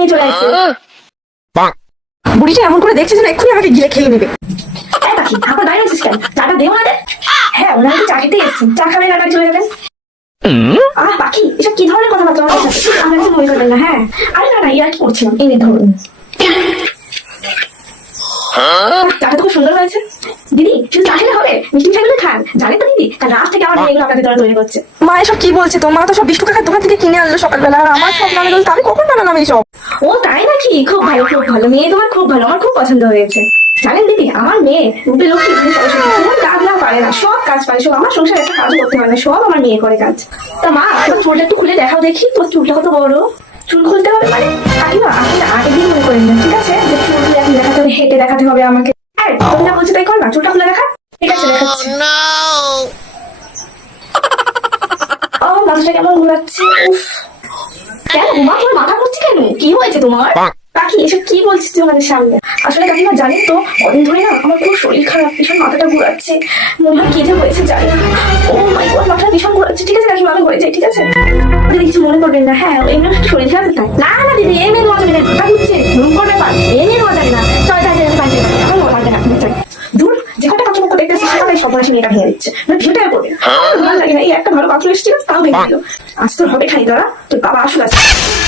নিয়ে চলে আসছে। বুড়িটা এমন করে দেখছে যেন এক্ষুনি আমাকে গিলে খেয়ে নেবে। এই পাখি আপনার দাঁড়িয়ে আছিস কেন? চাটা দেও না হ্যাঁ ওনারা তো চা এসেছেন। চা খাবেন আর চলে যাবেন। আহ পাখি এসব কি ধরনের কথা আমার কিছু মনে করবেন না হ্যাঁ। আরে না না ইয়ার কি করছিলাম এই ধরুন। চাটা তো খুব সুন্দর হয়েছে। দিদি শুধু চা খেলে হবে? মিষ্টি মিঠাইগুলো খান জানেন তো দিদি কাল রাত থেকে আমার মেয়ে আপনাদের দ্বারা তৈরি করছে। মা এসব কি বলছে? তো মা তো সব বিষ্ণু কাকার দোকান থেকে কিনে আনলো সকালবেলা আর আমার সব নামে বলতে আমি কখন বানালাম এইসব? ও তাই নাকি? খুব ভালো খুব ভালো মেয়ে তোমার খুব ভালো আমার খুব পছন্দ হয়েছে। জানেন দিদি আমার মেয়ে রূপে লক্ষ্মী তুমি সরস্বতী কোনো কাজ পারে না সব কাজ পারে সব আমার সংসারে একটা কাজ করতে হয় না সব আমার মেয়ে করে কাজ। তা মা চুলটা একটু খুলে দেখাও দেখি তোর চুলটা কত বড়? চুল খুলতে হবে মানে? কাকিমা আপনি না আগের দিন মনে করেন না ঠিক আছে? যে চুল এখন দেখাতে হবে হেঁটে দেখাতে হবে আমাকে। হ্যাঁ তুমি বলছো তাই কর না চুলটা খুলে দেখা ঠিক আছে দেখাচ্ছি ও মাথাটা কেমন ঘুরাচ্ছে কেন? মা তোমার মাথা ঘুরছে কেন? কি হয়েছে তোমার? কাকি এসব কি বলছিস তুই আমাদের সামনে? আসলে কাকিমা জানি তো কদিন ধরে না আমার খুব শরীর খারাপ ভীষণ মাথাটা ঘুরাচ্ছে। মনে হয় কি যে হয়েছে জানি ও মাই গড মাথাটা ভীষণ ঘুরাচ্ছে। ঠিক আছে কাকিমা আমি হয়ে যাই ঠিক আছে? কিছু মনে করবেন না। হ্যাঁ এমনি শরীর খারাপ না রাশি এটা ভেঙে দিচ্ছে। মানে ভিউটা করবে আমার ভালো লাগে না। এই একটা ভালো পাত্র এসেছিল তাও ভেঙে দিল। আজ তোর হবে খাই তোরা তোর বাবা আসলে আছে